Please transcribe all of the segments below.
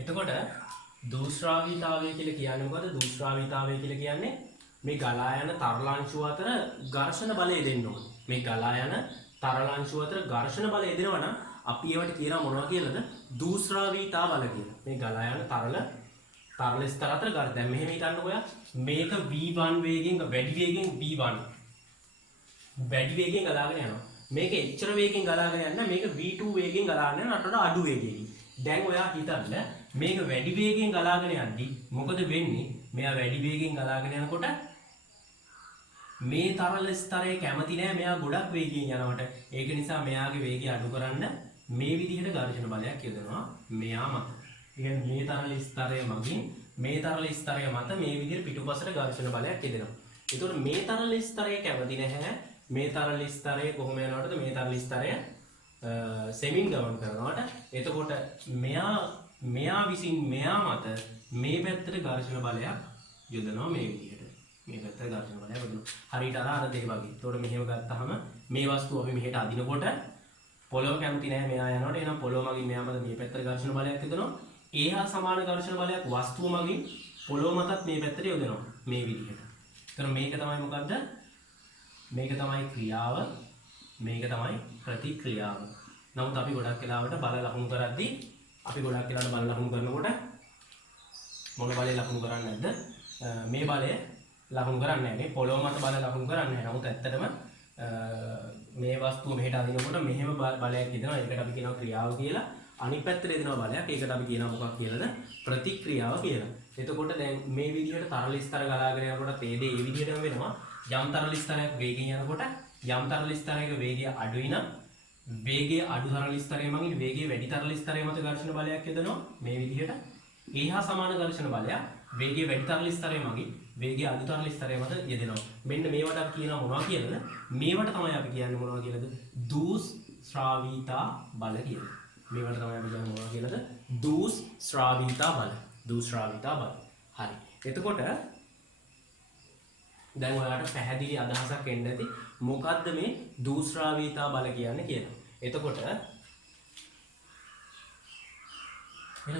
එතකොට දූෂ්‍රාවීතාවය කියලා කියන්නේ මොකද්ද? දූෂ්‍රාවීතාවය කියලා කියන්නේ මේ ගලා යන තරල අංශුව අතර ඝර්ෂණ බලය දෙන්න ඕනේ. මේ ගලා යන තරල අංශුව අතර ඝර්ෂණ බලය දෙනවා නම් අපි ඒවට කියනවා මොනවා කියලාද? දූෂ්‍රාවීතා බල කියලා. මේ ගලා යන තරල ස්තර අතර ගන්න. දැන් මෙහෙම හිතන්නකෝ ඔයා. මේක v1 වේගෙන් වැඩි වේගෙන් v1 වැඩි වේගෙන් ගලාගෙන යනවා. මේක එච්චර වේගෙන් ගලාගෙන යන්න මේක v2 වේගෙන් ගලාගෙන යන අතට අඩු වේගයකින්. දැන් ඔයා හිතන්න මේක වැඩි වේගෙන් ගලාගෙන යද්දි මොකද වෙන්නේ? මෙයා වැඩි වේගෙන් ගලාගෙන යනකොට මේ තරල ස්තරයේ කැමති නෑ මෙයා ගොඩක් වේගයෙන් යනවට. ඒක නිසා මෙයාගේ වේගය අඩු කරන්න මේ විදිහට ඝර්ෂණ බලයක් යොදනවා මෙයා මත. කියන්නේ මේ තරල ස්තරය මගින් මේ තරල ස්තරය මත මේ විදිහට පිටුපසට ඝර්ෂණ බලයක් යොදනවා. ඒතකොට මේ තරල ස්තරයේ කැමති නැහැ. මේ තරල ස්තරය කොහොම යනවටද? මේ තරල ස්තරය සෙමින් ගමන් කරනවට. එතකොට මෙයා විසින් මෙයා මත මේ පැත්තට ඝර්ෂණ බලයක් යොදනවා මේ විදිහට. මේ පැත්තට ඝර්ෂණ බලයක් යොදනවා. හරියට අර දෙක වගේ. එතකොට මෙහෙම ගත්තාම මේ වස්තුව අපි මෙහෙට අදිනකොට පොළොව කැමති නැහැ මෙයා යනකොට. එහෙනම් පොළොව මගින් මෙයා මත මේ පැත්තට ඝර්ෂණ බලයක් යොදනවා. ඒ හා සමාන ඝර්ෂණ බලයක් වස්තුව මගින් පොළොව මතත් මේ පැත්තට යොදනවා මේ විදිහට. එතකොට මේක තමයි මොකද්ද? මේක තමයි ක්‍රියාව. මේක තමයි ප්‍රතික්‍රියාව. නමුත් අපි ගොඩක් වෙලාවට බල ලකුණු කරද්දී අපි ගොඩක් වෙලාවට බල ලකුණු කරනකොට මොන බලය ලකුණු කරන්නේ නැද්ද? මේ බලය ලකුණු කරන්නේ නැහැ. මේ පොළොව මත බල ලකුණු කරන්නේ නැහැ. නමුත් ඇත්තටම මේ වස්තුව මෙහෙට අදිනකොට මෙහෙම බලයක් දෙනවා. ඒකට අපි කියනවා ක්‍රියාව කියලා. අනිත් පැත්තට දෙනවා බලයක්. ඒකට අපි කියනවා මොකක් කියලාද? ප්‍රතික්‍රියාව කියලා. එතකොට දැන් මේ විදිහට තරල ස්තර ගලාගෙන යනකොට ඒ දේ ඒ විදිහටම වෙනවා. යම් තරල ස්තරයක් වේගයෙන් යනකොට යම් තරල ස්තරයක වේගය අඩුයි නම් වේගය අඩු තරල ස්තරය මගින් වේගය වැඩි තරල ස්තරය මත ඝර්ෂණ බලයක් යොදනවා මේ විදිහට. ඒ හා සමාන ඝර්ෂණ බලයක් වේගය වැඩි තරල ස්තරය මගින් වේගය අඩු තරල ස්තරය මත යෙදෙනවා. මෙන්න මේවට අපි කියනවා මොනවා කියලාද? මේවට තමයි අපි කියන්නේ මොනවා කියලාද? දූෂ්‍රාවීතා බල කියලා. මේවට තමයි අපි කියන්නේ මොනවා කියලාද? දූෂ්‍රාවීතා බල. දූෂ්‍රාවීතා බල. හරි. එතකොට දැන් ඔයාලට පැහැදිලි අදහසක් එන්න ඇති මොකද්ද මේ දූෂ්‍රාවීතා බල කියන්නේ කියලා. එතකොට එහෙනම්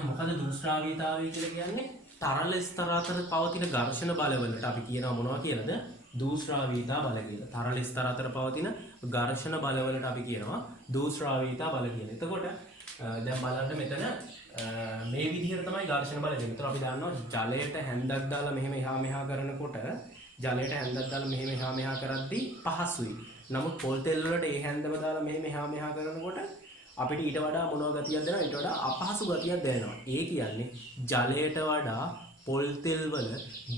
මොකද්ද දූෂ්‍රාවීතාවය කියලා කියන්නේ? තරල ස්තර අතර පවතින ඝර්ෂණ බලවලට අපි කියනවා මොනවා කියලාද? දූෂ්‍රාවීතා බල කියලා. තරල ස්තර අතර පවතින ඝර්ෂණ බලවලට අපි කියනවා දූෂ්‍රාවීතා බල කියලා. එතකොට දැන් බලන්න මෙතන මේ විදිහට තමයි ඝර්ෂණ බල දෙන්නේ. එතකොට අපි දන්නවා ජලයට හැන්දක් දාලා මෙහෙම එහා මෙහා කරනකොට ජලයට හැන්දක් දාලා මෙහෙම එහා මෙහා කරද්දී පහසුයි. නමුත් පොල් තෙල් වලට ඒ හැන්දම දාලා මෙහෙම එහා මෙහා කරනකොට අපිට ඊට වඩා මොනවා ගතියක් දැනෙනවා? ඊට වඩා අපහසු ගතියක් දැනෙනවා. ඒ කියන්නේ ජලයට වඩා පොල් තෙල් වල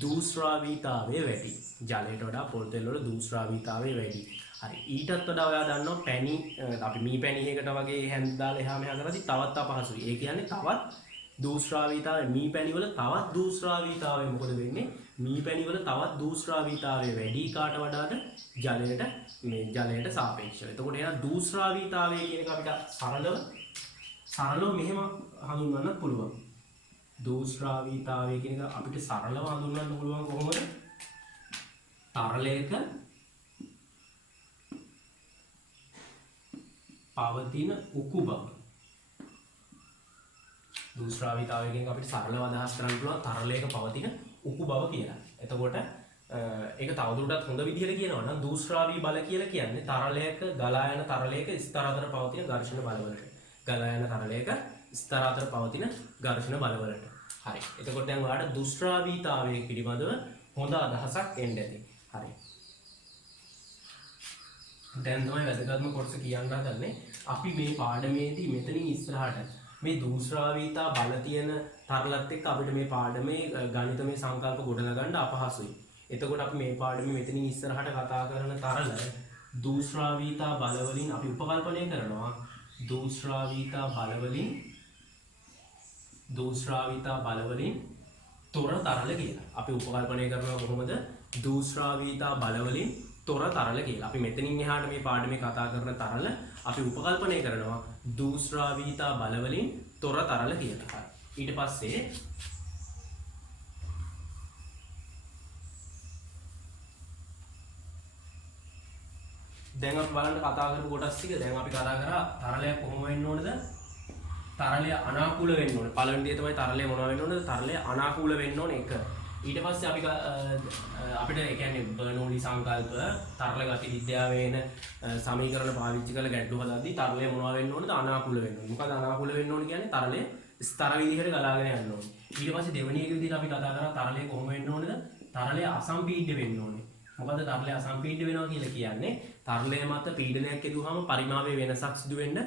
දූෂ්‍රාවීතාවය වැඩි. ජලයට වඩා පොල් තෙල් වල දූෂ්‍රාවීතාවය වැඩි. හරි. ඊටත් වඩා ඔයා දන්නවා පැණි අපි මී පැණි එකකට වගේ හැන්ද දාලා එහා මෙහා කරද්දී තවත් අපහසුයි. ඒ කියන්නේ තවත් දූෂ්‍රාවීතාවය මී පැණි වල තවත් දූෂ්‍රාවීතාවය මොකද වෙන්නේ? මී පැණි වල තවත් දූෂ්‍රාවීතාවය වැඩි කාට වඩාද? ජලයට සාපේක්ෂව. එතකොට එහෙනම් දූෂ්‍රාවීතාවය කියන එක අපිට සරලව මෙහෙම හඳුන්වන්නත් පුළුවන්. දූෂ්‍රාවීතාවය කියන එක අපිට සරලව හඳුන්වන්න පුළුවන් කොහොමද? තරලයක පවතින උකු බව. දූෂ්‍රාවීතාවය කියන එක අපිට සරලව අදහස් කරන්න පුළුවන් තරලයක පවතින උකු බව කියලා. එතකොට ඒක තවදුරටත් හොඳ විදිහට කියනවා නම් දූෂ්‍රාවී බල කියලා කියන්නේ තරලයක ගලා යන තරලයක ස්තර අතර පවතින ඝර්ෂණ බලවලට. ගලා යන තරලයක ස්තර අතර පවතින ඝර්ෂණ බලවලට. හරි. එතකොට දැන් ඔයාලට දූෂ්‍රාවීතාවය පිළිබඳව හොඳ අදහසක් එන්න ඇති. හරි. දැන් තමයි වැදගත්ම කොටස කියන්න හදන්නේ. අපි මේ පාඩමේදී මෙතනින් ඉස්සරහට මේ දූෂ්‍රාවීතා බල තියෙන තරලත් එක්ක අපිට මේ පාඩමේ ගණිතමය සංකල්ප ගොඩනගන්න අපහසුයි. එතකොට අපි මේ පාඩමේ මෙතනින් ඉස්සරහට කතා කරන තරල දූෂ්‍රාවීතා බල වලින් අපි උපකල්පනය කරනවා. දූෂ්‍රාවීතා බල වලින් තොර තරල කියලා. අපි උපකල්පනය කරනවා කොහොමද? දූෂ්‍රාවීතා බල වලින් තොර තරල කියලා. අපි මෙතනින් එහාට මේ පාඩමේ කතා කරන තරල අපි උපකල්පනය කරනවා දූෂ්‍රාවීතා බල වලින් තොර තරල කියලා. ඊට පස්සේ දැන් අපි බලන්න කතා කරපු කොටස් ටික. දැන් අපි කතා කරා තරලයක් කොහොම වෙන්න ඕනද? තරලය අනාකූල වෙන්න ඕනේ. පළවෙනි දේ තමයි තරලය මොනවා වෙන්න ඕනද? තරලය අනාකූල වෙන්න ඕනේ එක. ඊට පස්සේ අපිට ඒ කියන්නේ බර්නෝලි සංකල්ප තරල ගති විද්‍යාවේ එන සමීකරණ පාවිච්චි කරලා ගැටලු හදද්දී තරලය මොනවා වෙන්න ඕනද? අනාකූල වෙන්න ඕනේ. මොකද අනාකූල වෙන්න ඕනේ කියන්නේ තරලය ස්තර විදිහට ගලාගෙන යන්න ඕනේ. ඊට පස්සේ දෙවෙනි එක විදිහට අපි කතා කරා තරලය කොහොම වෙන්න ඕනද? තරලය අසම්පීඩ්‍ය වෙන්න ඕනේ. මොකද තරලය අසම්පීඩ්‍ය වෙනවා කියලා කියන්නේ තරලය මත පීඩනයක් එදුවාම පරිමාවේ වෙනසක් සිදු වෙන්න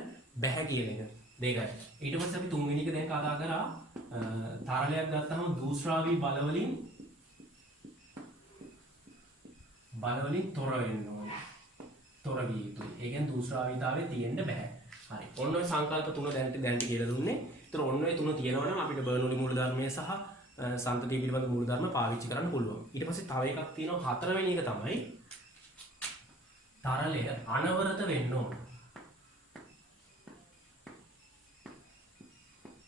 බැහැ කියන එක. දෙකයි. ඊට පස්සේ අපි තුන්වෙනි එක දැන් කතා කරා තරලයක් ගත්තාම දූෂ්‍රාවී බලවලින් තොර වෙන්න ඕනේ. තොර විය යුතුයි. ඒ කියන්නේ දූෂ්‍රාවීතාවය තියෙන්න බෑ. හරි. ඔන්න ඔය සංකල්ප තුන දැන් කියලා දුන්නේ. ඒතර ඔන්න ඔය තුන තියෙනවා නම් අපිට බර්නෝලි මූලධර්මයේ සහ සන්තතිය පිළිබඳ මූලධර්ම පාවිච්චි කරන්න පුළුවන්. ඊට පස්සේ තව එකක් තියෙනවා හතරවෙනි එක තමයි තරලය අනවරත වෙන්න ඕනේ.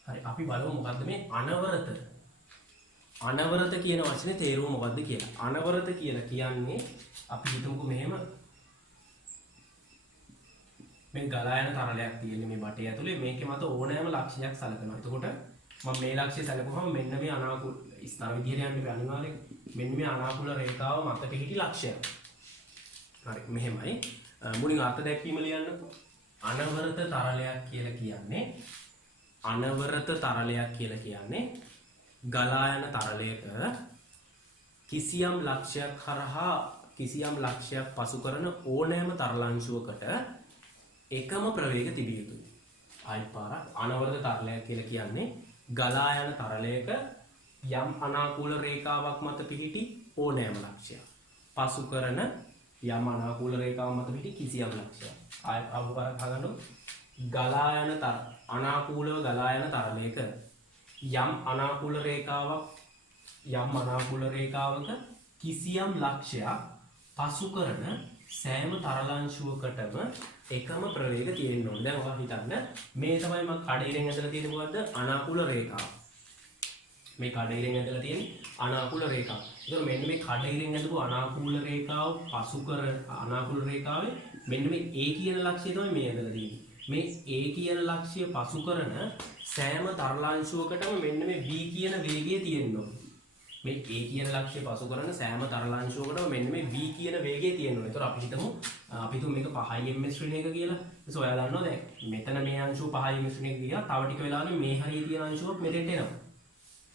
හරි අපි බලමු මොකද්ද මේ අනවරත. අනවරත කියන වචනේ තේරුම මොකද්ද කියලා. අනවරත කියලා කියන්නේ අපි හිතමුකෝ මෙහෙම මේ ගලා යන තරලයක් තියෙන්නේ මේ බටේ ඇතුලේ මේකේ මත ඕනෑම ලක්ෂණයක් සැලකනවා. එතකොට මම මේ ලක්ෂ්‍ය සැලකුවම මෙන්න මේ අනාකූල ස්තර විදියට යන්න බෑ අනිවාර්යෙන්. මෙන්න මේ අනාකූල රේඛාව මතක හිටි ලක්ෂයක්. හරි මෙහෙමයි. මුලින් අර්ථ දැක්වීම ලියන්නකෝ. අනවරත තරලයක් කියලා කියන්නේ ගලා යන තරලයක කිසියම් ලක්ෂයක් හරහා කිසියම් ලක්ෂයක් පසු කරන ඕනෑම තරලංශුවකට එකම ප්‍රවේග තිබිය යුතුයි. ආයි පාරක් අනවරත තරලයක් කියලා කියන්නේ ගලා යන තරලයක යම් අනාකූල රේඛාවක් මත පිහිටි ඕනෑම ලක්ෂයක් පසු කරන යම් අනාකූල රේඛාවක් මත පිහිටි කිසියම් ලක්ෂයක්. ආයි අවබෝධ කරගන්න අනාකූලව ගලා යන තරලයක යම් අනාකූල රේඛාවක කිසියම් ලක්ෂයක් පසු කරන සෑම තරලංශුවකටම එකම ප්‍රවේග තියෙන්න ඕනේ. දැන් ඔයා හිතන්න මේ තමයි මම කඩේරෙන් ඇදලා තියෙන මොකද්ද? අනාකූල රේඛාව. මේ කඩේරෙන් ඇදලා තියෙන අනාකූල රේඛාව. ඒතකොට මෙන්න මේ කඩේරෙන් ඇදපු අනාකූල රේඛාව පසු කර අනාකූල රේඛාවේ මෙන්න මේ A කියන ලක්ෂය තමයි මේ ඇදලා තියෙන්නේ. මේ A කියන ලක්ෂය පසු කරන සෑම තරලාංශුවකටම මෙන්න මේ B කියන වේගය තියෙන්න ඕනේ. මේ A කියන ලක්ෂය පසු කරන සෑම තරලාංශුවකටම මෙන්න මේ B කියන වේගය තියෙන්න ඕනේ. ඒතකොට අපි හිතමු මේක 5 ms ශ්‍රේණියක කියලා. ඒක ඔයා දන්නවා දැන් මෙතන මේ අංශුව 5 ms ශ්‍රේණියක ගියා. තව ටික වෙලාවකින් මේ හරිය තියෙන අංශුවක් මෙතෙන්ට එනවා.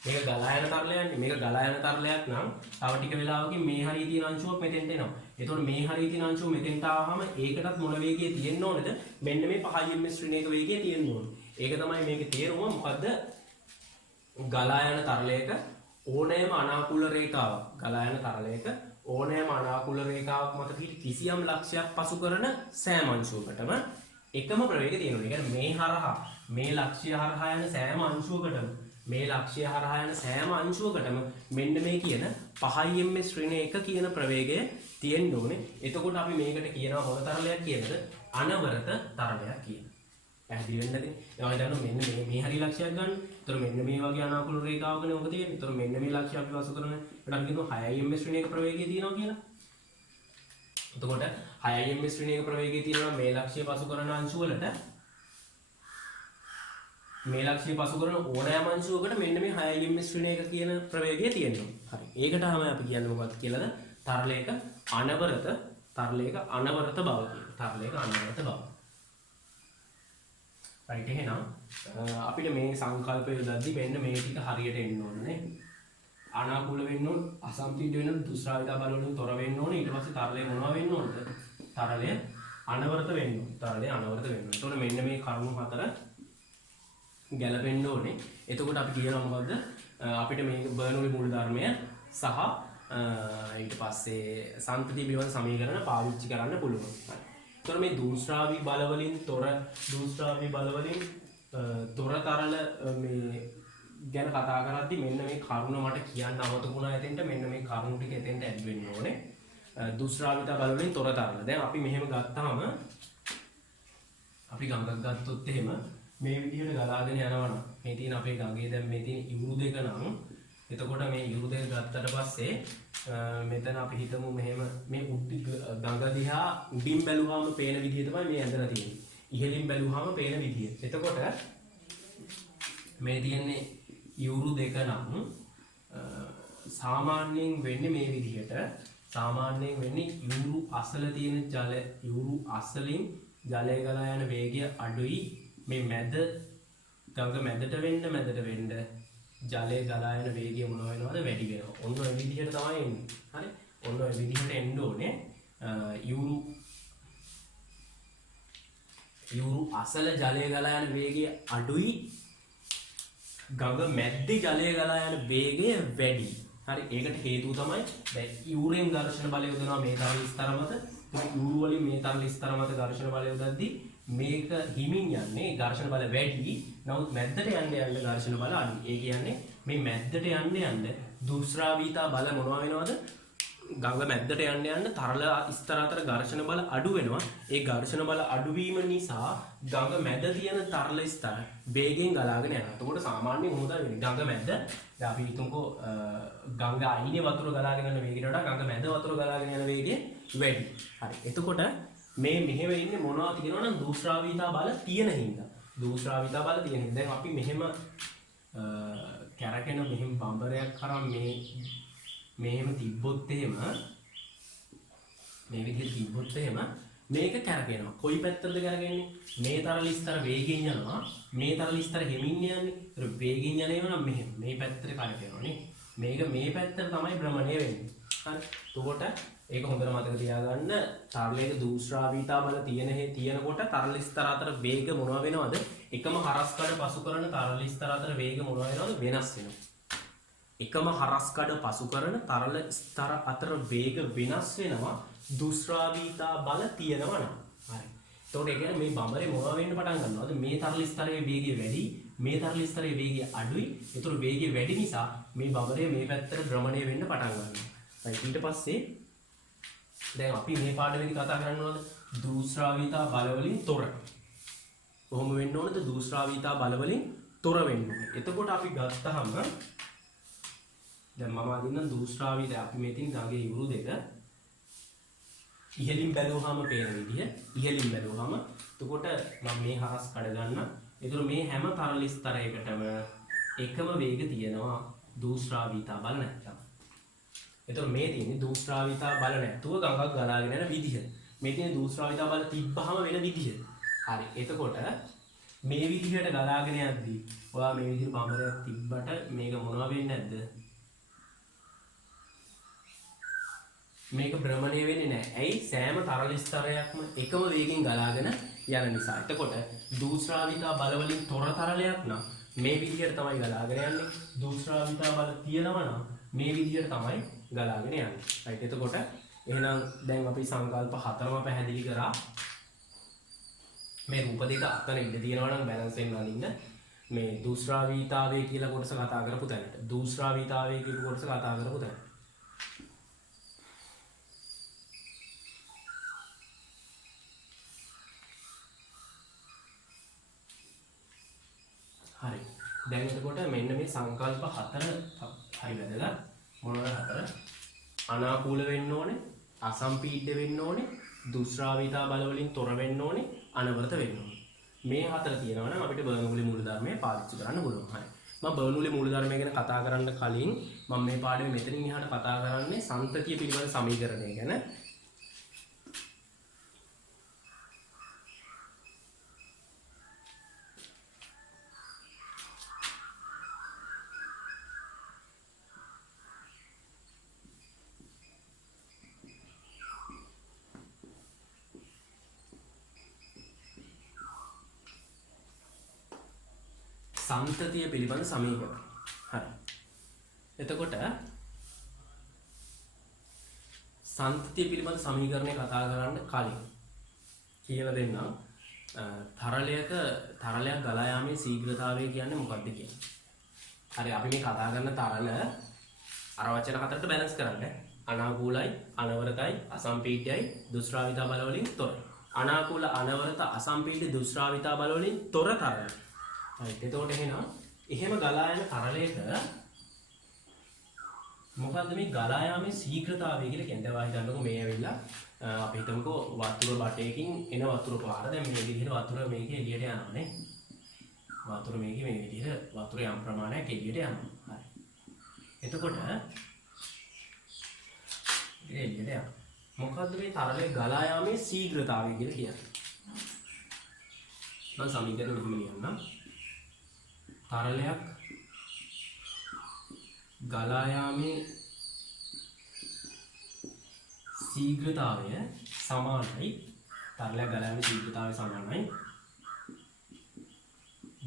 මේක ගලා යන තරලයක්නේ. මේක ගලා යන තරලයක් නම් තව ටික වෙලාවකින් මේ හරිය තියෙන අංශුවක් මෙතෙන්ට එනවා. එතකොට මේ හරිය තියෙන අංශුව මෙතෙන්ට ආවම ඒකටත් මොන වේගය තියෙන්න ඕනේද? මෙන්න මේ 5 ms ශ්‍රේණියක වේගය තියෙන්න ඕනේ. ඒක තමයි මේකේ තේරුම. මොකද්ද? ගලා යන තරලයක ඕනෑම අනාකූල රේඛාවක් මත පිහිටි කිසියම් ලක්ෂයක් පසු කරන සෑම අංශුවකටම එකම ප්‍රවේගය තියෙනවා. ඒ කියන්නේ මේ හරහා මේ ලක්ෂ්‍ය හරහා යන සෑම අංශුවකටම මෙන්න මේ කියන 5 ms ශ්‍රේණිය 1 කියන ප්‍රවේගය තියෙන්න ඕනේ. එතකොට අපි මේකට කියනවා මොන තරලයක් කියලාද? අනවරත තරලයක් කියලා. පැහැදිලි වෙන්නද? දැන් ඔය දන්නවා මෙන්න මේ හරි ලක්ෂයක් ගන්න. ඒතර මෙන්න මේ වගේ අනාකූල රේඛාවකනේ ඔබ තියෙන්නේ. ඒතර මෙන්න මේ ලක්ෂය අපි වසු කරන එකට අපි කියනවා 6 ms ශ්‍රේණියක ප්‍රවේගය තියෙනවා කියලා. එතකොට 6 ms ශ්‍රේණියක ප්‍රවේගය තියෙනවා මේ ලක්ෂය පසු කරන අංශු වලට මේ ලක්ෂය පසු කරන ඕනෑම අංශුවකට මෙන්න මේ 6 ms ශ්‍රේණියක කියන ප්‍රවේගය තියෙනවා. හරි. ඒකට තමයි අපි කියන්නේ මොකක්ද කියලාද? තරලයක අනවරත බව කියන. right එහෙනම් අපිට මේ සංකල්පය යොදද්දී මෙන්න මේ ටික හරියට එන්න ඕනේ. අනාකූල වෙන්න ඕන, අසම්පීඩ වෙන්න, දුෂ්‍රාවිතා බල වලින් තොර වෙන්න ඕනේ. ඊට පස්සේ තරලය මොනවා වෙන්න ඕනද? තරලය අනවරත වෙන්න ඕනේ. එතකොට මෙන්න මේ කරුණු හතර ගැලපෙන්න ඕනේ. එතකොට අපි කියනවා මොකද්ද? අපිට මේ බර්නෝලි මූලධර්මය සහ ඊට පස්සේ සන්තති පිළිබඳ සමීකරණ පාවිච්චි කරන්න පුළුවන්. එතකොට මේ දූෂ්‍රාවී බලවලින් තොර තරල මේ ගැන කතා කරද්දි මෙන්න මේ කරුණ මට කියන්න අමතකුණා එතෙන්ට. මෙන්න මේ කරුණු ටික එතෙන්ට ඇඩ් වෙන්න ඕනේ. දූෂ්‍රාවිතා බලවලින් තොර තරල. දැන් අපි මෙහෙම ගත්තාම අපි ගඟක් ගත්තොත් එහෙම මේ විදිහට ගලාගෙන යනවා නම් මේ තියෙන අපේ ගඟේ දැන් මේ තියෙන ඉවුරු දෙක නම් එතකොට මේ ඉවුරු දෙක ගත්තට පස්සේ මෙතන අපි හිතමු මෙහෙම මේ ගඟ දිහා උඩින් බැලුවාම පේන විදිහ තමයි මේ ඇඳලා තියෙන්නේ. ඉහළින් බැලුවාම පේන විදිහ. එතකොට මේ තියෙන්නේ යූරු 2 නම් සාමාන්‍යයෙන් වෙන්නේ මේ විදිහට. සාමාන්‍යයෙන් වෙන්නේ යූරු අසල තියෙන ජල යූරු අසලින් ජලය ගලා යන වේගය අඩුයි. මේ මැද ගඟ මැදට වෙන්න ජලය ගලා යන වේගය මොන වෙනවද වැඩි වෙනවා. ඔන්න ඔය විදිහට තමයි එන්නේ. හරි. ඔන්න ඔය විදිහට එන්න ඕනේ. යූරු අසල ජලය ගලා යන වේගය අඩුයි. ගඟ මැද්දේ ජලය ගලා යන වේගය වැඩි. හරි. ඒකට හේතුව තමයි දැන් යූරෙන් ඝර්ෂණ බලය යොදනවා මේ තරල ස්තර මත. යූරු වලින් මේ තරල ස්තර මත ඝර්ෂණ බලය යොදද්දී මේක හිමින් යන්නේ ඝර්ෂණ බල වැඩි. නමුත් මැද්දට යන්න ඝර්ෂණ බල අඩුයි. ඒ කියන්නේ මේ මැද්දට යන්න දුෂ්‍රාවීතා බල මොනවා වෙනවද? ගඟ මැද්දට යන්න තරල ස්තර අතර ඝර්ෂණ බල අඩු වෙනවා. ඒ ඝර්ෂණ බල අඩු වීම නිසා ගඟ මැද තියෙන තරල ස්තර වේගෙන් ගලාගෙන යනවා. එතකොට සාමාන්‍යයෙන් මොකද වෙන්නේ? ගඟ මැද්ද දැන් අපි හිතමුකෝ ගඟ අයිනේ වතුර ගලාගෙන යන වේගයට වඩා ගඟ මැද වතුර ගලාගෙන යන වේගය වැඩි. හරි. එතකොට මේ මෙහෙම ඉන්නේ මොනවද කියනවා නම් දුෂ්‍රාවීතා බල තියෙන හින්දා. දුෂ්‍රාවීතා බල තියෙන හින්දා. දැන් අපි මෙහෙම කැරකෙන මෙහෙම බම්බරයක් කරන් මෙහෙම තිබ්බොත් එහෙම මේ විදිහට තිබ්බොත් එහෙම මේක කැරකෙනවා. කොයි පැත්තටද කැරකෙන්නේ? මේ තරල ස්තර වේගෙන් යනවා. මේ තරල ස්තර හිමින් යන්නේ. ඒතර වේගෙන් යනේම නම් මෙහෙම මේ පැත්තට කැරකෙනවා නේ. මේක මේ පැත්තට තමයි භ්‍රමණය වෙන්නේ. හරි. එතකොට ඒක හොඳට මතක තියාගන්න. තරලයක දුෂ්‍රාවීතා බල තියෙනකොට තරල ස්තර අතර වේග මොනවා වෙනවද? එකම හරස්කඩ පසු කරන තරල ස්තර අතර වේග මොනවා වෙනවද? වෙනස් වෙනවා. එකම හරස්කඩ පසු කරන තරල ස්තර අතර වේග වෙනස් වෙනවා දුෂ්‍රාවීතා බල තියෙනවා නම්. හරි. එතකොට ඒ කියන්නේ මේ බඹරේ මොනවා වෙන්න පටන් ගන්නවද? මේ තරල ස්තරයේ වේගය වැඩි, මේ තරල ස්තරයේ වේගය අඩුයි. ඒතර වේගය වැඩි නිසා මේ බඹරේ මේ පැත්තට භ්‍රමණය වෙන්න පටන් ගන්නවා. right. ඊට පස්සේ දැන් අපි මේ පාඩමේදී කතා කරන්න ඕනද? දුෂ්‍රාවීතා බල වලින් තොර. කොහොම වෙන්න ඕනද? දුෂ්‍රාවීතා බල වලින් තොර වෙන්න ඕනේ. එතකොට අපි ගත්තහම දැන් මම අදින්නම් දුෂ්‍රාවීතා අපි මෙතින් ගඟේ යූරු 2 ඉහළින් බැලුවාම පේන විදිහ ඉහළින් බැලුවාම එතකොට මම මේ හරස් කඩ ගන්න. ඒතර මේ හැම තරල ස්තරයකටම එකම වේග තියෙනවා දුෂ්‍රාවීතා බල නැත්තම්. ඒතර මේ තියෙන්නේ දුෂ්‍රාවීතා බල නැතුව ගඟක් ගලාගෙන යන විදිහ. මේ තියෙන දුෂ්‍රාවීතා බල තිබ්බහම වෙන විදිහ. හරි. එතකොට මේ විදිහට ගලාගෙන යද්දී ඔයා මේ විදිහට බඹරයක් තිබ්බට මේක මොනවා වෙන්නේ නැද්ද? මේක භ්‍රමණය වෙන්නේ නැහැ. ඇයි? සෑම තරල ස්තරයක්ම එකම වේගෙන් ගලාගෙන යන නිසා. එතකොට දුෂ්‍රාවීතා බල වලින් තොර තරලයක් නම් මේ විදිහට තමයි ගලාගෙන යන්නේ. දුෂ්‍රාවීතා බල තියෙනවා නම් මේ විදිහට තමයි ගලාගෙන යන්නේ. right. එතකොට එහෙනම් දැන් අපි සංකල්ප 4ම පැහැදිලි කරා. මේ රූප දෙක අතන ඉඳ තියෙනවා නම් බැලන්ස් වෙන්න අනින්න මේ දුෂ්‍රාවීතාවය කියලා කොටස කතා කරපු තැනට. දුෂ්‍රාවීතාවය කියපු කොටස කතා කරපු තැනට. හරි. දැන් එතකොට මෙන්න මේ සංකල්ප 4 හරි වැදගත්. මොනවාද 4? අනාකූල වෙන්න ඕනේ, අසම්පීඩ්‍ය වෙන්න ඕනේ, දුෂ්‍රාවීතා බල වලින් තොර වෙන්න ඕනේ, අනවරත වෙන්න ඕනේ. මේ 4 තියෙනවා නම් අපිට බර්නූලි මූලධර්මය පාවිච්චි කරන්න පුළුවන්. හරි. මම බර්නූලි මූලධර්මය ගැන කතා කරන්න කලින් මම මේ පාඩමේ මෙතනින් එහාට කතා කරන්නේ සම්තතිය පිළිබඳ සමීකරණය ගැන. සම්තතිය පිළිබඳ සමීකරණ. හරි. එතකොට සම්තතිය පිළිබඳ සමීකරණය කතා කරන්න කලින් කියලා දෙන්නම්. තරලයක් ගලා යාමේ ශීඝ්‍රතාවය කියන්නේ මොකක්ද කියන්නේ. හරි. අපි මේ කතා කරන තරල අර වචන හතරට බැලන්ස් කරන්න. අනාකූලයි, අනවරතයි, අසම්පීඩ්‍යයි, දුෂ්‍රාවිතා බල වලින් තොර. අනාකූල, අනවරත, අසම්පීඩ්‍ය, දුෂ්‍රාවිතා බල වලින් තොර තරල. හරි. එතකොට එහෙම ගලා යන තරලයක මොකද්ද මේ ගලා යාමේ ශීඝ්‍රතාවය කියලා කියන්නේ. දැන් හිතන්නකෝ මේ ඇවිල්ලා අපි හිතමුකෝ වතුර බටයකින් එන වතුර පාර. දැන් මේ විදිහට වතුර මේකේ එළියට යනවා නේ. වතුර මේකේ මේ විදිහට වතුරේ යම් ප්‍රමාණයක් එළියට යනවා. හරි. එතකොට එළියට යනවා. මොකද්ද මේ තරලයේ ගලා යාමේ ශීඝ්‍රතාවය කියලා කියන්නේ? මම සමීකරණ මෙහෙම ලියන්නම්. තරලයක් ගලා යාමේ ශීඝ්‍රතාවය සමානයි තරලයක් ගලා යාමේ ශීඝ්‍රතාවය සමානයි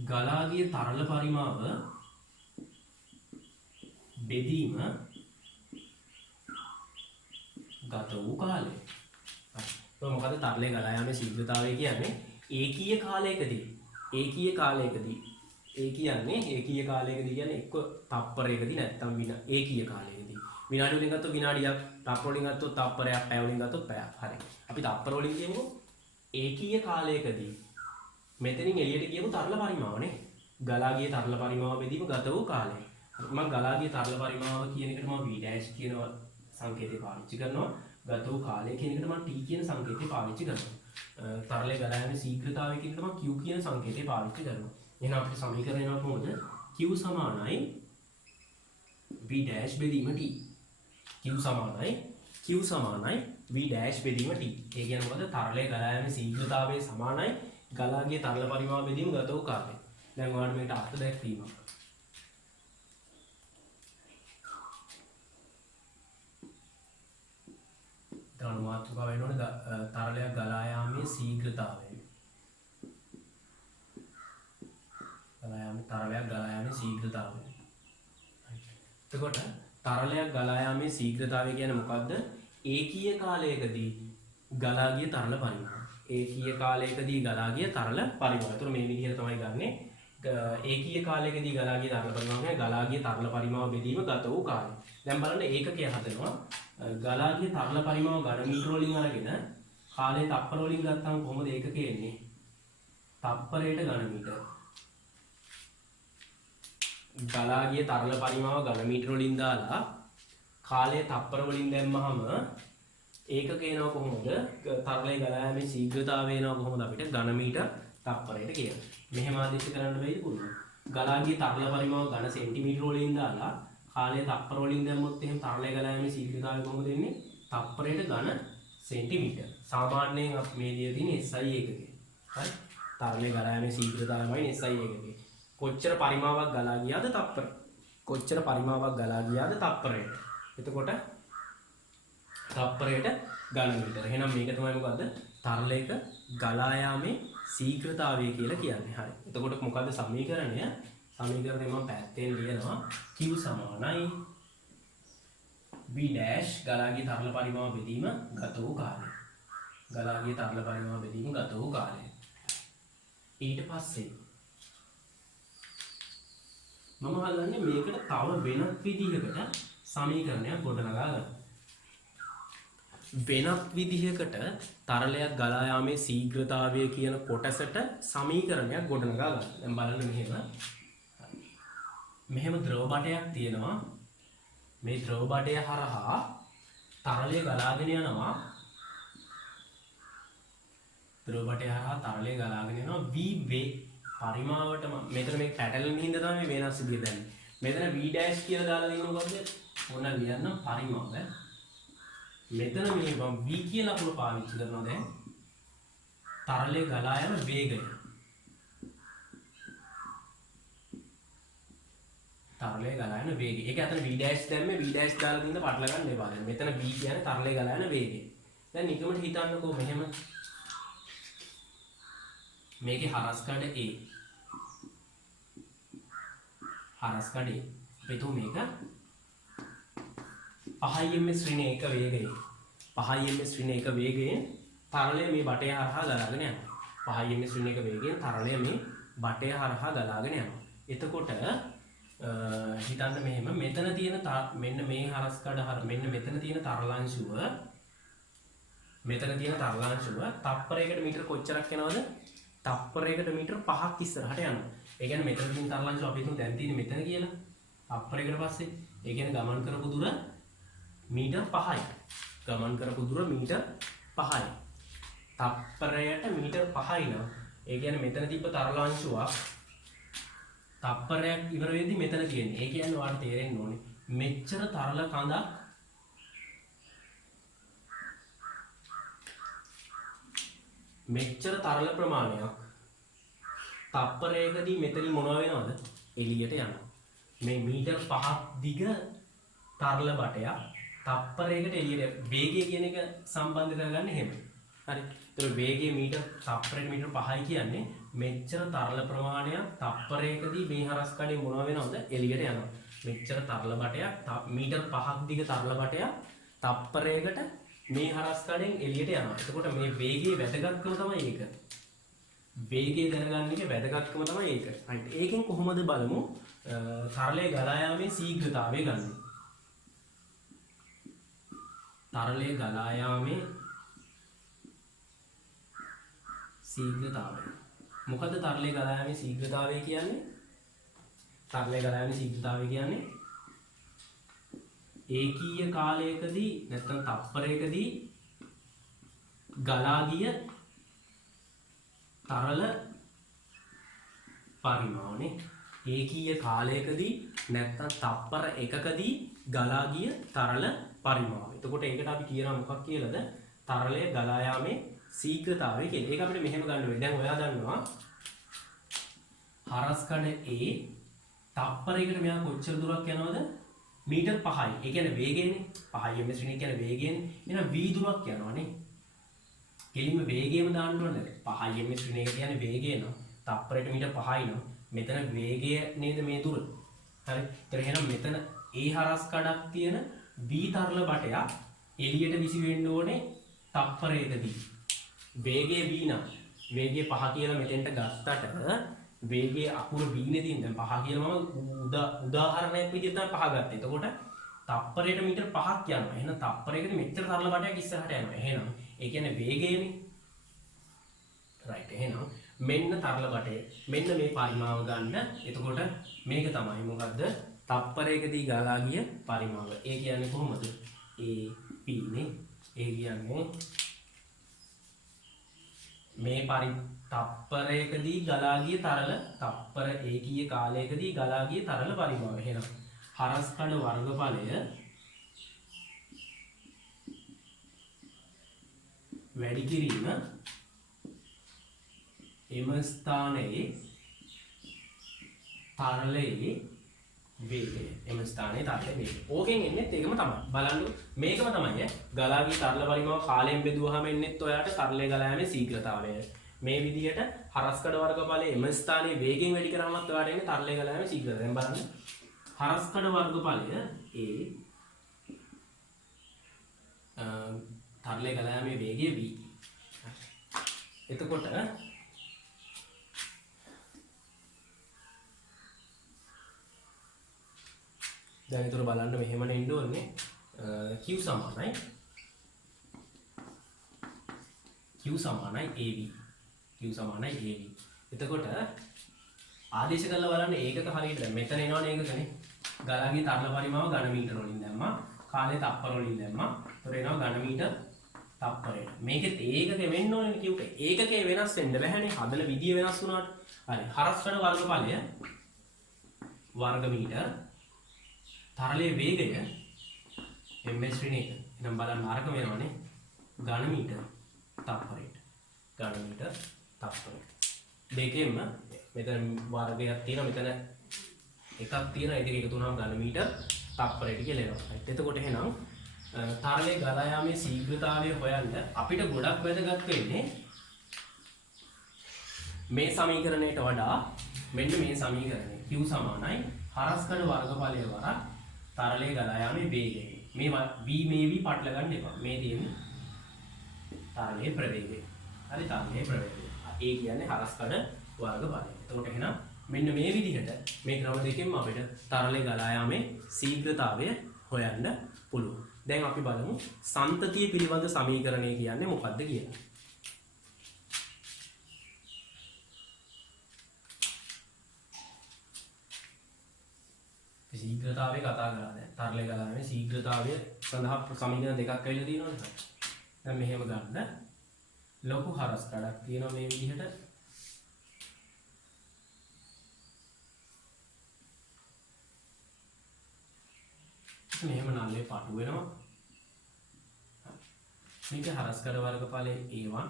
ගලා ගිය තරල පරිමාව බෙදීම ගත වූ කාලය. හරි. මොකද තරලයේ ගලා යාමේ ශීඝ්‍රතාවය කියන්නේ ඒකීය කාලයකදී ඒ කියන්නේ එක්ක තප්පරයකදී නැත්නම් ඒකීය කාලයකදී විනාඩි වලින් ගත්තොත් විනාඩියක්, තප්පර වලින් ගත්තොත් තප්පරයක්, පැය වලින් ගත්තොත් පැයක්. හරි. අපි තප්පර වලින් කියමුකෝ ඒකීය කාලයකදී මෙතනින් එළියට ගියපු තරල පරිමාවනේ. ගලා ගිය තරල පරිමාව බෙදීම ගත වූ කාලය. හරි. මම ගලා ගිය තරල පරිමාව කියන එකට මම v' කියන සංකේතය පාවිච්චි කරනවා. ගත වූ කාලය කියන එකට මම t කියන සංකේතය පාවිච්චි කරනවා. තරලයේ ගලා යන ශීඝ්‍රතාවය කියන එකට මම q කියන සංකේතය පාවිච්චි කරනවා. එහෙනම් අපිට සමීකරණය එනවා කොහොමද? q සමානයි v' බෙදීම t. q සමානයි v' බෙදීම t. ඒ කියන්නේ මොකද? තරලයේ ගලා යන ශීඝ්‍රතාවය සමානයි ගලා ගිය තරල පරිමාව බෙදීම ගත වූ කාලය. දැන් ඔයාලට මේකට අර්ථ දැක්වීමක්. දැන් මාතෘකාව වෙනෝනේ තරලයක් ගලා යාමේ ශීඝ්‍රතාවය. තරලයක් ගලා යාමේ ශීඝ්‍රතාවය. එතකොට තරලයක් ගලා යාමේ ශීඝ්‍රතාවය කියන්නේ මොකද්ද? ඒකීය කාලයකදී ගලා ගිය තරල පරිමාව. ඒකීය කාලයකදී ගලා ගිය තරල පරිමාව. ඒතර මේ විදිහට තමයි ගන්නෙ. ඒකීය කාලයකදී ගලා ගිය තරල පරිමාව කියන්නේ ගලා ගිය තරල පරිමාව බෙදීම ගත වූ කාලය. දැන් බලන්න ඒකකය හදනවා. ගලා ගිය තරල පරිමාව ඝන මීටර වලින් අරගෙන කාලය තප්පර වලින් ගත්තාම කොහොමද ඒකකය එන්නේ? තප්පරයට ඝන මීටර. ගලා ගිය තරල පරිමාව ඝන මීටර වලින් දාලා කාලය තප්පර වලින් දැම්මහම ඒකක එනවා කොහොමද? තරලයේ ගලා යාමේ ශීඝ්‍රතාවය එනවා කොහොමද අපිට? ඝන මීටර තප්පරයට කියලා. මෙහෙම ආදේශ කරන්න බැයිද පුළුවන්. ගලා ගිය තරල පරිමාව ඝන සෙන්ටිමීටර වලින් දාලා කාලය තප්පර වලින් දැම්මොත් එහෙනම් තරලයේ ගලා යාමේ ශීඝ්‍රතාවය කොහොමද එන්නේ? තප්පරයට ඝන සෙන්ටිමීටර. සාමාන්‍යයෙන් අපි මේ දිය තියෙන SI ඒකකය. හරි? තරලයේ ගලා යාමේ ශීඝ්‍රතාවයමයි SI ඒකකය. කොච්චර පරිමාවක් ගලා ගියාද තප්පර? කොච්චර පරිමාවක් ගලා ගියාද තප්පරයට? එතකොට තප්පරයට ඝන මීටර. එහෙනම් මේක තමයි මොකද්ද? තරලයක ගලා යාමේ ශීඝ්‍රතාවය කියලා කියන්නේ. හරි. එතකොට මොකද්ද සමීකරණය? සමීකරණය මම පැත්තෙන් ලියනවා q සමානයි v' ගලා ගිය තරල පරිමාව බෙදීම ගත වූ කාලය. ගලා ගිය තරල පරිමාව බෙදීම ගත වූ කාලය. ඊට පස්සේ මම හදන්නේ මේකට තව වෙනත් විදිහකට සමීකරණයක් ගොඩනගා ගන්න. වෙනත් විදිහකට තරලයක් ගලා යාමේ ශීඝ්‍රතාවය කියන කොටසට සමීකරණයක් ගොඩනගා ගන්න. දැන් බලන්න මෙහෙම ද්‍රව බටයක් තියෙනවා. මේ ද්‍රව බටය හරහා තරලය ගලාගෙන යනවා. ද්‍රව බටය හරහා තරලය ගලාගෙන යනවා v පරිමාවට. මෙතන මේ පැටලෙන හින්දා තමයි මේ වෙනස් විදිය දැනෙන්නේ. මෙතන v' කියලා දාලා දෙන්නේ මොකද්ද? මොන ලියන්න පරිමාව. මෙතන මේ මම v කියලා ලකුණ පාවිච්චි කරනවා දැන්. තරලය ගලා යන වේගය. තරලය ගලා යන වේගය. ඒක අතන v' දැම්මේ v' දාලා දින්න පටල ගන්න එපා. දැන් මෙතන v කියන්නේ තරලය ගලා යන වේගය. දැන් නිකමට හිතන්නකෝ මෙහෙම. මේකේ හරස්කඩ A. හරස්කඩ A. අපි හිතමු මේක 5 ms ඍණ 1 වේගයෙන් 5 ms ඍණ 1 වේගයෙන් තරලය මේ බටය හරහා ගලාගෙන යනවා. 5 ms ඍණ 1 වේගයෙන් තරලය මේ බටය හරහා ගලාගෙන යනවා. එතකොට හිතන්න මෙහෙම මෙතන තියෙන මෙන්න මේ හරස්කඩ මෙන්න මෙතන තියෙන තරලාංශුව තප්පරයකට මීටර කොච්චරක් යනවද? තප්පරයකට මීටර 5ක් ඉස්සරහට යනවා. ඒ කියන්නේ මෙතන තියෙන තරලාංශුව අපි හිතමු දැන් තියෙන්නේ මෙතන කියලා. තප්පරයකට පස්සේ ඒ කියන්නේ ගමන් කරපු දුර මීටර් 5යි. ගමන් කරපු දුර මීටර් 5යි. තප්පරයට මීටර් 5යි නම් ඒ කියන්නේ මෙතන තිබ්බ තරලාංශුවක් තප්පරයක් ඉවර වෙද්දි මෙතන තියෙන්නේ. ඒ කියන්නේ ඔයාලට තේරෙන්න ඕනේ. මෙච්චර තරල කඳක් මෙච්චර තරල ප්‍රමාණයක් තප්පරයකදී මෙතනින් මොනවා වෙනවද? එළියට යනවා. මේ මීටර් 5ක් දිග තරල බටයක් තප්පරයකට එළියට වේගය කියන එක සම්බන්ධ කරගන්න එහෙම. හරි. ඒතර වේගය තප්පරයකට මීටර් 5යි කියන්නේ මෙච්චර තරල ප්‍රමාණයක් තප්පරයකදී මේ හරස් කඩේ මොනවා වෙනවද? එළියට යනවා. මෙච්චර තරල බටයක් මීටර් 5ක් දිග තරල බටයක් තප්පරයකට මේ හරස් කඩෙන් එළියට යනවා. එතකොට මේ වේගයේ වැදගත්කම තමයි ඒක. වේගය දැනගන්න එක වැදගත්කම තමයි ඒක. right. ඒකෙන් කොහොමද බලමු තරලයේ ගලා යාමේ ශීඝ්‍රතාවය ගන්න. තරලයේ ගලා යාමේ ශීඝ්‍රතාවය. මොකද්ද තරලයේ ගලා යාමේ ශීඝ්‍රතාවය කියන්නේ? තරලයේ ගලා යාමේ ශීඝ්‍රතාවය කියන්නේ ඒකීය කාලයකදී නැත්නම් තප්පරයකදී ගලා ගිය තරල පරිමාණය. ඒකීය කාලයකදී නැත්නම් තප්පර එකකදී ගලා ගිය තරල පරිමාණය. එතකොට ඒකට අපි කියනවා මොකක් කියලාද? තරලයේ ගලා යාමේ ශීඝ්‍රතාවය කියලා. ඒක අපිට මෙහෙම ගන්න වෙයි. දැන් ඔයා දන්නවා හරස් කඩ A තප්පරයකට මෙයා කොච්චර දුරක් යනවද? මීටර් 5යි. ඒ කියන්නේ වේගයනේ. 5 ms ශ්‍රේණිය කියන්නේ වේගයනේ. එහෙනම් v දුරක් යනවානේ. කෙලින්ම වේගයම දාන්න ඕනද? 5 ms ශ්‍රේණිය කියන්නේ වේගය නෝ. තප්පරයට මීටර් 5යි නෝ. මෙතන වේගය නේද මේ දුර. හරි. ඒතර එහෙනම් මෙතන A හරස් කඩක් තියෙන v තරල බටයක් එළියට විසි වෙන්න ඕනේ තප්පරයකදී. වේගය v නම් වේගය 5 කියලා මෙතෙන්ට ගත්තට වේගයේ අකුර v නේ තියෙන. දැන් 5 කියලා මම උදාහරණයක් විදිහට තමයි 5 ගත්තේ. එතකොට තප්පරයට මීටර් 5ක් යනවා. එහෙනම් තප්පරයකට මෙච්චර තරල බටයක් ඉස්සරහට යනවා. එහෙනම් ඒ කියන්නේ වේගයනේ. රයිට්. එහෙනම් මෙන්න තරල බටය. මෙන්න මේ පරිමාව ගන්න. එතකොට මේක තමයි මොකද්ද? තප්පරයකදී ගලා ගිය පරිමාව. ඒ කියන්නේ කොහොමද? AP නේ. ඒ කියන්නේ මේ තප්පරයකදී ගලා ගිය තරල තප්පර ඒකීය කාලයකදී ගලා ගිය තරල පරිමාව. එහෙනම් හරස් කඩ වර්ගඵලය වැඩි කිරීම එම ස්ථානයේ තරලයේ වේගය. එම ස්ථානයේ තරලයේ වේගය. ඕකෙන් එන්නේ ඒකම තමයි. බලන්න මේකම තමයි ගලා ගිය තරල පරිමාව කාලයෙන් බෙදුවාම එන්නේත් ඔයාට තරලයේ ගලා යෑමේ ශීඝ්‍රතාවය. මේ විදිහට හරස් කඩ වර්ගඵලයේ එම ස්ථානයේ වේගයෙන් වැඩි කරාමත් ඔයාට එන්නේ තරලයේ ගලා යෑමේ ශීඝ්‍රතාවය. දැන් බලන්න හරස් කඩ වර්ගඵලය A තරලයේ ගලා යෑමේ වේගය v. එතකොට දැන් ඊතර බලන්න මෙහෙමනේ ඉන්න ඕනේ q සමානයි AV. q සමානයි AV. එතකොට ආදේශ කරලා බලන්න ඒකක හරියට දැන් මෙතන එනවනේ ඒකකනේ. ගලා ගිය තරල පරිමාව ඝන මීටර වලින් දැම්මා. කාලේ තප්පර වලින් දැම්මා. ඒතර එනවා ඝන මීටර තප්පරයට. මේකෙත් ඒකක වෙන්න ඕනේ q එක. ඒකකේ වෙනස් වෙන්න බැහැනේ. හදන විදිය වෙනස් වුණාට. හරි. හරස් වල වර්ගඵලය වර්ග මීටර තරලයේ වේගය ms ශ්‍රේණියක. එහෙනම් බලන්න අරක වෙනවනේ ඝන මීටර තප්පරයට. ඝන මීටර තප්පරයට. දෙකෙන්ම මෙතන වර්ගයක් තියෙනවා මෙතන එකක් තියෙනවා. ඒ දෙක එකතු වුණාම ඝන මීටර තප්පරයට කියලා එනවා. එතකොට එහෙනම් තරලයේ ගලා යාමේ ශීඝ්‍රතාවය හොයන්න අපිට ගොඩක් වැදගත් වෙන්නේ මේ සමීකරණයට වඩා මෙන්න මේ සමීකරණය. q සමානයි හරස් කඩ වර්ගඵලය වරක් තරලයේ ගලා යාමේ වේගය. මේ v මේ v පටල ගන්න එපා. මේ තියෙන්නේ තරලයේ ප්‍රවේගය. හරි තරලයේ ප්‍රවේගය. ඒ කියන්නේ හරස් කඩ වර්ගඵලය. එතකොට එහෙනම් මෙන්න මේ විදිහට මේ ක්‍රම දෙකෙන්ම අපිට තරලයේ ගලා යාමේ ශීඝ්‍රතාවය හොයන්න පුළුවන්. දැන් අපි බලමු සන්තතිය පිළිබඳ සමීකරණය කියන්නේ මොකක්ද කියලා. ශීඝ්‍රතාවය කතා කරා දැන්. තරලයේ ගලා යාමේ ශීඝ්‍රතාවය සඳහා සමීකරණ දෙකක් ඇවිල්ලා තියෙනවනේ. දැන් මෙහෙම ගන්න. ලොකු හරස් කඩක් තියෙනවා මේ විදිහට. මෙහෙම නල්ලේ පටු වෙනවා. මේක හරස්කඩ වර්ගඵලයේ a1.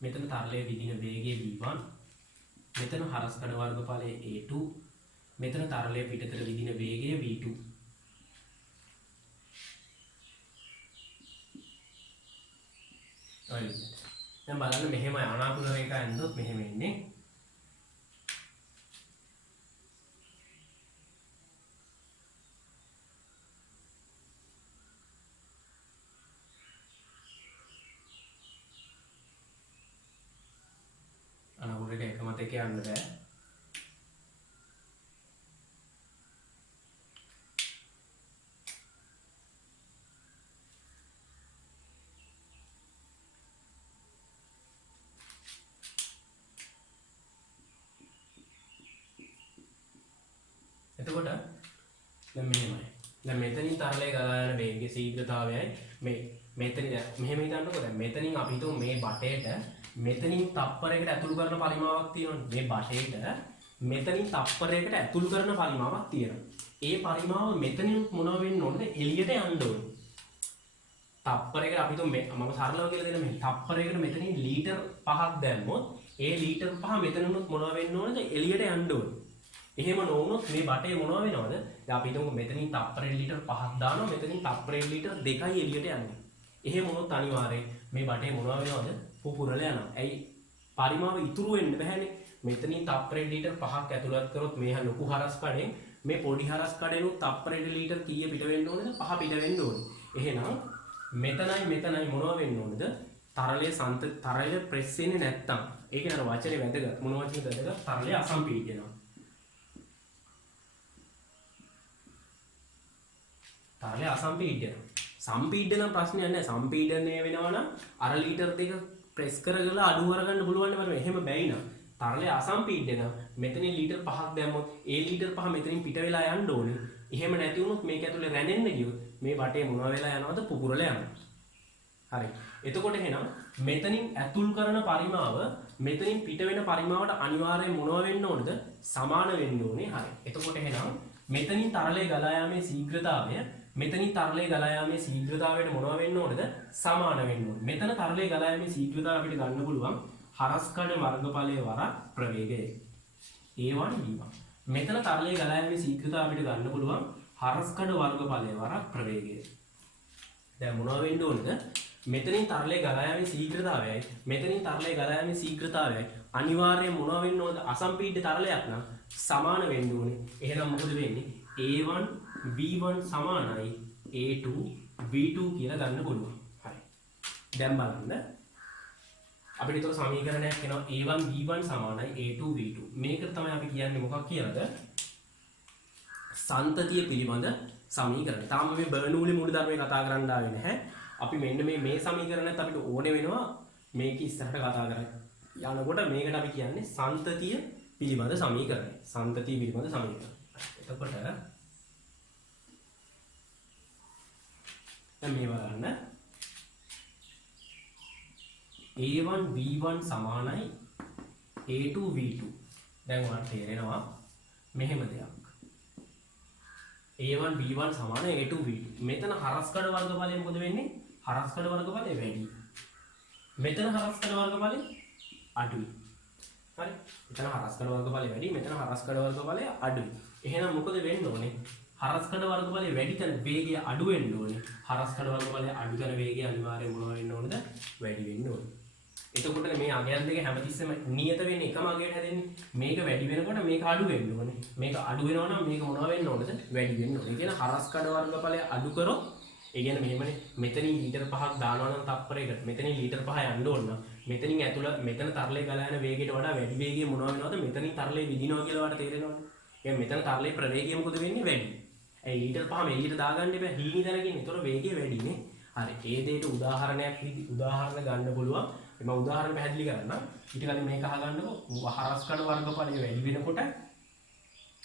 මෙතන තරලයේ විදින වේගය v1. මෙතන හරස්කඩ වර්ගඵලයේ a2. මෙතන තරලයේ පිටතට විදින වේගය v2. ඔය විදිහට. දැන් බලන්න මෙහෙම අනාකූල රේඛ ඇඳුනොත් මෙහෙම එන්නේ. අනාකූල රේඛ එකම තේක යන්න බෑ. එතකොට දැන් මෙහෙමයි. දැන් මෙතනින් තරලයේ ගලා යන වේගයේ ශීඝ්‍රතාවයයි මෙතනින් මෙහෙම හිතන්නකෝ. දැන් මෙතනින් අපි හිතමු මේ බටේට මෙතනින් තප්පරයකට ඇතුළු කරන පරිමාවක් තියෙනවනේ. මේ බටේට මෙතනින් තප්පරයකට ඇතුළු කරන පරිමාවක් තියෙනවා. ඒ පරිමාව මෙතනින් මොනවා වෙන්න ඕනද? එළියට යන්න ඕනේ. තප්පරයකට අපි හිතමු මම සරලව කියලා දෙන්න මේ තප්පරයකට මෙතනින් ලීටර් 5ක් දැම්මොත් ඒ ලීටර් 5 මෙතනිනුත් මොනවා වෙන්න ඕනද? එළියට යන්න ඕනේ. එහෙම නොවුනොත් මේ බටේ මොනවා වෙනවද? දැන් අපි හිතමු මෙතනින් තප්පරෙන් ලීටර් 5ක් දානවා මෙතනින් තප්පරෙන් ලීටර් 2යි එළියට යන්නේ. එහෙම වුණොත් අනිවාර්යයෙන් මේ බටේ මොනවා වෙනවද? පුපුරල යනවා. ඇයි? පරිමාව ඉතුරු වෙන්න බෑනේ. මෙතනින් තප්පරෙන් ලීටර් 5ක් ඇතුළත් කරොත් මේ ලොකු හරස් කඩෙන් මේ පොඩි හරස් කඩෙනුත් තප්පරෙන් ලීටර් කීය පිට වෙන්න ඕනද? 5 පිට වෙන්න ඕනේ. එහෙනම් මෙතනයි මොනවා වෙන්න ඕනද? තරලයේ ප්‍රෙස් වෙන්නේ නැත්තම්. ඒකේ අර වචනේ වැදගත්. මොන වචනේද වැදගත්? තරලයේ අසම්පීඩනවා. තරලයේ අසම්පීඩන. සම්පීඩන ප්‍රශ්නයක් නැහැ. සම්පීඩනය වෙනවා නම් අර ලීටර් දෙක ප්‍රෙස් කරගලා අඩු කරගන්න පුළුවන් නේ. එහෙම බැයි නම් තරලයේ අසම්පීඩන මෙතනින් ලීටර් 5ක් දැම්මොත් ඒ ලීටර් 5 මෙතනින් පිට වෙලා යන්න ඕනේ. එහෙම නැති වුණොත් මේක ඇතුලේ රැඳෙන්න ගියොත් මේ බටේ මොනවා වෙලා යනවද? පුපුරලා යනවා. හරි. එතකොට එහෙනම් මෙතනින් ඇතුල් කරන පරිමාව මෙතනින් පිට වෙන පරිමාවට අනිවාර්යයෙන් මොනවා වෙන්න ඕනද? සමාන වෙන්න ඕනේ. හරි. එතකොට එහෙනම් මෙතනින් තරලයේ ගලා යාමේ ශීඝ්‍රතාවය මෙතනින් තරලයේ ගලා යාමේ ශීඝ්‍රතාවයට මොනවා වෙන්න ඕනද? සමාන වෙන්න ඕනේ. මෙතන තරලයේ ගලා යාමේ ශීඝ්‍රතාවය අපිට ගන්න පුළුවන් හරස්කඩ වර්ගඵලයේ වරක් ප්‍රවේගය. a1 b1. මෙතන තරලයේ ගලා යාමේ ශීඝ්‍රතාවය අපිට ගන්න පුළුවන් හරස්කඩ වර්ගඵලයේ වරක් ප්‍රවේගය. දැන් මොනවා වෙන්න ඕනද? මෙතනින් තරලයේ ගලා යාමේ ශීඝ්‍රතාවයයි මෙතනින් තරලයේ ගලා යාමේ ශීඝ්‍රතාවයයි අනිවාර්යයෙන් මොනවා වෙන්න ඕනද? අසම්පීඩ්‍ය තරලයක් නම් සමාන වෙන්න ඕනේ. එහෙනම් මොකද වෙන්නේ? a1 v1 සමානයි a2 v2 කියලා ගන්න පුළුවන්. හරි. දැන් බලන්න. අපිට ඒතර සමීකරණයක් එනවා a1 v1 සමානයි a2 v2. මේක තමයි අපි කියන්නේ මොකක් කියලාද? සන්තතිය පිළිබඳ සමීකරණ. තාම මේ බර්නූලි මූලධර්මයේ කතා කරන්න ආවේ නැහැ. අපි මෙන්න මේ සමීකරණයත් අපිට ඕනේ වෙනවා මේක ඉස්සරහට කතා කරලා යනකොට මේකට අපි කියන්නේ සන්තතිය පිළිබඳ සමීකරණය. සන්තතිය පිළිබඳ සමීකරණය. එතකොට දැන් මේ බලන්න a1 v1 සමානයි a2 v2. දැන් ඔයාලට තේරෙනවා මෙහෙම දෙයක්. a1 v1 සමානයි a2 v2. මෙතන හරස්කඩ වර්ගඵලය මොකද වෙන්නේ? හරස්කඩ වර්ගඵලය වැඩි. මෙතන හරස්කඩ වර්ගඵලය අඩුයි. හරි. මෙතන හරස්කඩ වර්ගඵලය වැඩි, මෙතන හරස්කඩ වර්ගඵලය අඩුයි. එහෙනම් මොකද වෙන්න ඕනේ? හරස්කඩ වර්ගඵලය වැඩි තැන වේගය අඩු වෙන්න ඕනේ. හරස්කඩ වර්ගඵලය අඩු තැන වේගය අනිවාර්යයෙන් මොනවා වෙන්න ඕනද? වැඩි වෙන්න ඕනේ. එතකොට මේ අගයන් දෙක හැමතිස්සෙම නියත වෙන්නේ එකම අගයට හැදෙන්නේ. මේක වැඩි වෙනකොට මේක අඩු වෙන්න ඕනේ. මේක අඩු වෙනවා නම් මේක මොනවා වෙන්න ඕනද? වැඩි වෙන්න ඕනේ. ඒ කියන්නේ හරස්කඩ වර්ගඵලය අඩු කරොත් ඒ කියන්නේ මෙහෙමනේ මෙතනින් ලීටර් 5ක් දානවා නම් තප්පරයකට මෙතනින් ලීටර් 5 යන්න ඕන නම් මෙතනින් ඇතුළ මෙතන තරලයේ ගලා යන වේගයට වඩා වැඩි වේගය මොනවා වෙනවද? මෙතනින් තරලයේ විදිනවා කියලා වට තේරෙනවනේ. ඒ මෙතන තරලයේ ප්‍රවේගය මොකද වෙන්නේ? වැඩි. ඒ ලීටර් 5 එළියට දාගන්න එපා. හීනි දැනගෙන. ඒතර වේගය වැඩිනේ. හරි. ඒ දෙයට උදාහරණ ගන්න පුළුවන්. මම උදාහරණ පැහැදිලි කරන්නම්. ඊට කලින් මේක අහගන්නකො. හරස්කඩ වර්ගඵලය වැඩි වෙනකොට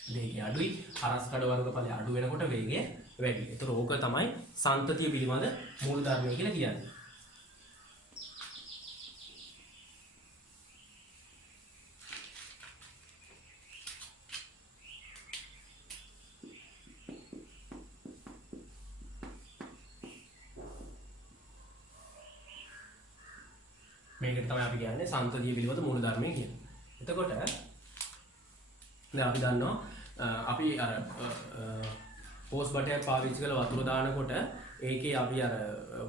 වේගය අඩුයි. හරස්කඩ වර්ගඵලය අඩු වෙනකොට වේගය වැඩි. ඒතර ඕක තමයි සන්තතිය පිළිබඳ මූලධර්මය කියලා කියන්නේ. මේකට තමයි අපි කියන්නේ සංතතිය පිළිබඳ මූලධර්මය කියන්නේ. එතකොට දැන් අපි දන්නවා අපි අර හෝස් බටයක් පාවිච්චි කරලා වතුර දානකොට ඒකේ අපි අර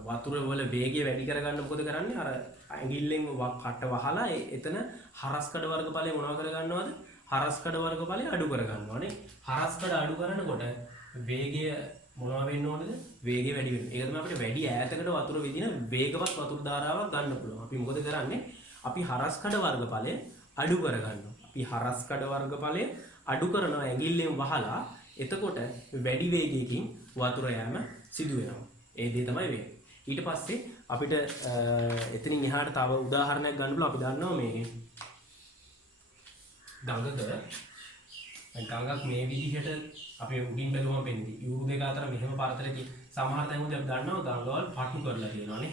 වතුර වල වේගය වැඩි කරගන්න මොකද කරන්නේ? අර ඇඟිල්ලෙන් කට වහලා එතන හරස්කඩ වර්ගඵලය මොනව කරගන්නවද? හරස්කඩ වර්ගඵලය අඩු කරගන්නවානේ. හරස්කඩ අඩු කරනකොට වේගය මොනවා වෙන්න ඕනද? වේගය වැඩි වෙනවා. ඒක තමයි අපිට වැඩි ඈතකට වතුර විදින වේගවත් වතුර ධාරාවක් ගන්න පුළුවන්. අපි මොකද කරන්නේ? අපි හරස්කඩ වර්ගඵලය අඩු කරගන්නවා. අපි හරස්කඩ වර්ගඵලය අඩු කරනවා ඇඟිල්ලෙන් වහලා. එතකොට වැඩි වේගයකින් වතුර යෑම සිදු වෙනවා. ඒ දේ තමයි වෙන්නේ. ඊට පස්සේ අපිට එතනින් එහාට තව උදාහරණයක් ගන්න පුළුවන්. අපි දන්නවා මේ ගඟක් මේ විදිහට අපි උඩින් බැලුවම වෙන්නේ. U දෙක අතර මෙහෙම පරතරකේ සමහර තැන්වල අපි දන්නවා ගඟවල් පටු කරලා තියෙනවානේ.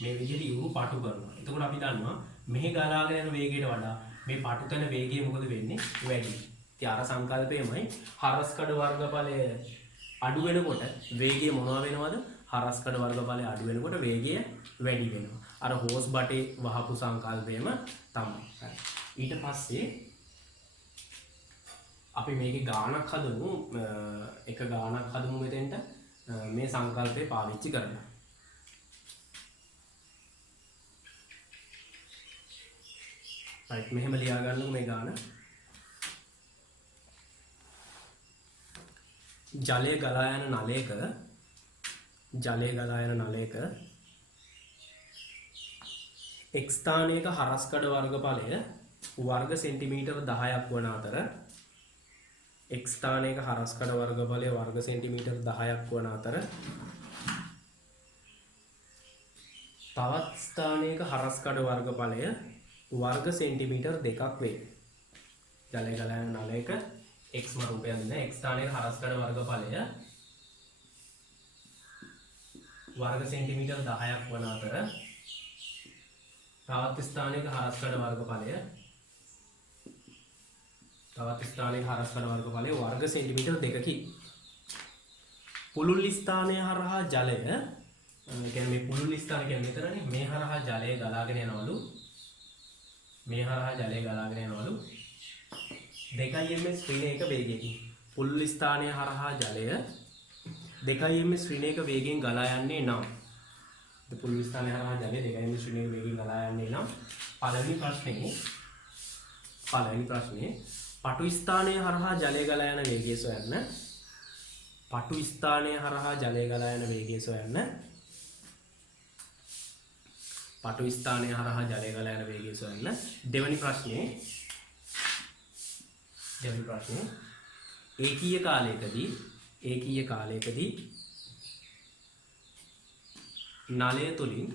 මේ විදිහට U පටු කරනවා. එතකොට අපි දන්නවා මෙහි ගලාගෙන යන වේගයට වඩා මේ පටු කරන වේගය මොකද වෙන්නේ? වැඩි. ඉතින් අර සංකල්පයමයි හරස්කඩ වර්ගඵලය අඩු වෙනකොට වේගය මොනවා වෙනවද? හරස්කඩ වර්ගඵලය අඩු වෙනකොට වේගය වැඩි වෙනවා. අර හෝස් බටේ වහපු සංකල්පයම තමයි. ඊට පස්සේ අපි මේකේ ගාණක් හදමු. එක ගාණක් හදමු මෙතෙන්ට මේ සංකල්පය පාවිච්චි කරලා. right මෙහෙම ලියා ගන්නකො මේ ගාණ. ජලය ගලා යන නලයක x ස්ථානයක හරස්කඩ වර්ගඵලය වර්ග සෙන්ටිමීටර 10ක් වන අතර x ස්ථානයක හරස්කඩ වර්ගඵලය වර්ග සෙන්ටිමීටර 10ක් වන අතර තවත් ස්ථානයක හරස්කඩ වර්ගඵලය වර්ග සෙන්ටිමීටර 2ක් වේ. ජලය ගලා යන නලයක x රූපයක් දෙන x ස්ථානයක හරස්කඩ වර්ගඵලය වර්ග සෙන්ටිමීටර 10ක් වන අතර තවත් ස්ථානයක හරස්කඩ වර්ගඵලය වර්ග සෙන්ටිමීටර 2කි. පුළුල් ස්ථානය හරහා ජලය කියන්නේ මේ පුළුල් ස්ථාන කියන්නේ මෙතනනේ මේ හරහා ජලය ගලාගෙන යනවලු 2 ms ඍණයක වේගයකින්. පුළුල් ස්ථානය හරහා ජලය 2 ms ඍණයක වේගයෙන් ගලා යන්නේ නම් පුළුල් ස්ථානය හරහා ජලය 2 ms ඍණයක වේගයෙන් ගලා යන්නේ නම් පළවෙනි ප්‍රශ්නේ පටු ස්ථානය හරහා ජලය ගලා යන වේගය සොයන්න. පටු ස්ථානය හරහා ජලය ගලා යන වේගය සොයන්න. දෙවැනි ප්‍රශ්නේ ඒකීය කාලයකදී නලය තුලින්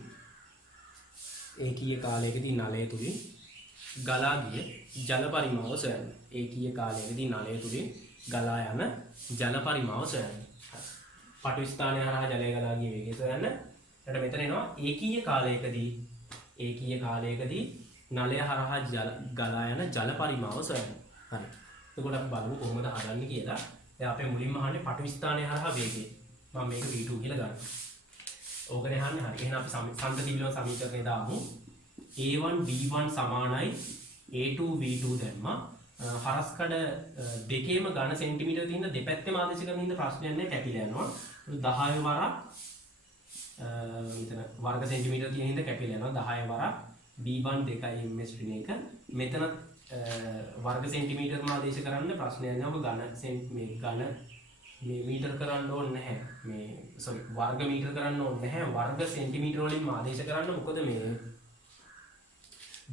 ගලා ගිය ජල පරිමාව සොයන්න. ඒකීය කාලයකදී නලය තුලින් ගලා යන ජල පරිමාව සොයන්න. පටු ස්ථානය හරහා ජලය ගලා ගිය වේගය සොයන්න. ඊට මෙතන එනවා ඒකීය කාලයකදී නලය හරහා ගලා යන ජල පරිමාව සොයන්න. හරි. එතකොට අපි බලමු කොහොමද හදන්නේ කියලා. දැන් අපි මුලින්ම අහන්නේ පටු ස්ථානය හරහා වේගය. මම මේක v2 කියලා ගන්නවා. ඕකනේ අහන්නේ. හරි. එහෙනම් අපි සංතති පිළිවෙල සමීකරණය දාමු. a1 v1 සමානයි a2 v2 දැම්මා. හරස්කඩ දෙකේම ඝන සෙන්ටිමීටර තියෙන දෙපැත්තේම ආදේශ කරන හින්දා ප්‍රශ්නයක් නැහැ කැපිලා යනවා. 10 වරක් මෙතන වර්ග සෙන්ටිමීටර තියෙන හින්දා කැපිලා යනවා. 10 වරක් b1 2 ms ඍණයක මෙතන වර්ග සෙන්ටිමීටරම ආදේශ කරන්න ප්‍රශ්නයක් නැහැ. ඔබ ඝන මේ මීටර කරන්න ඕනේ නැහැ. මේ වර්ග මීටර කරන්න ඕනේ නැහැ. වර්ග සෙන්ටිමීටර වලින් ආදේශ කරන්න. මොකද මේ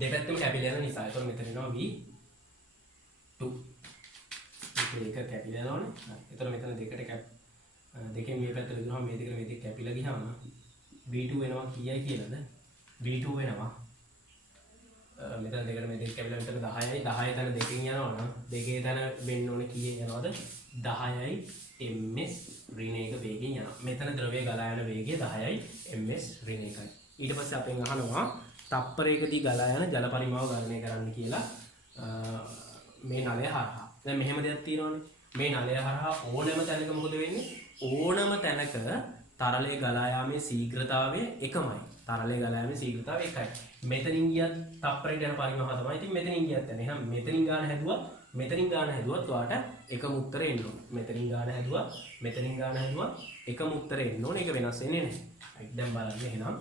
දෙපැත්තම කැපිලා යන නිසා. ඒතකොට මෙතන එනවා v2. මේක කැපිලා යනවනේ. ඒතකොට මෙතන දෙකෙන් මේ පැත්තට දානවා මේ දෙකට මේ දෙක කැපිලා ගියාම v2 වෙනවා කීයයි කියලාද? v2 වෙනවා මෙතන දෙකට මේ දෙක කැපිලා මෙතන 10යි 10 තැන දෙකෙන් යනවා නම් දෙකේ තැන වෙන්න ඕනේ කීයෙන් යනවද? 10යි ms ඍණයක වේගයෙන් යනවා. මෙතන ද්‍රව්‍ය ගලා යන වේගය 10යි ms ඍණයකයි. ඊට පස්සේ අපෙන් අහනවා තප්පරයකදී ගලා යන ජල පරිමාව ගණනය කරන්න කියලා මේ නලය හරහා. දැන් මෙහෙම දෙයක් තියෙනවනේ. මේ නලය හරහා ඕනෑම තැනක මොකද වෙන්නේ? ඕනම තැනක තරලයේ ගලා යාමේ ශීඝ්‍රතාවය එකමයි. තරලයේ ගලා යාමේ ශීඝ්‍රතාවය එකයි. මෙතනින් ගියත් තප්පරයකට යන පරිමාව තමයි. ඉතින් මෙතනින් ගියත් යන්නේ. එහෙනම් මෙතනින් ගාන හැදුවත් ඔයාට එකම උත්තරේ එන්න ඕන. මෙතනින් ගාන හැදුවත් එකම උත්තරේ එන්න ඕන. ඒක වෙනස් වෙන්නේ නැහැ. right දැන් බලන්න එහෙනම්.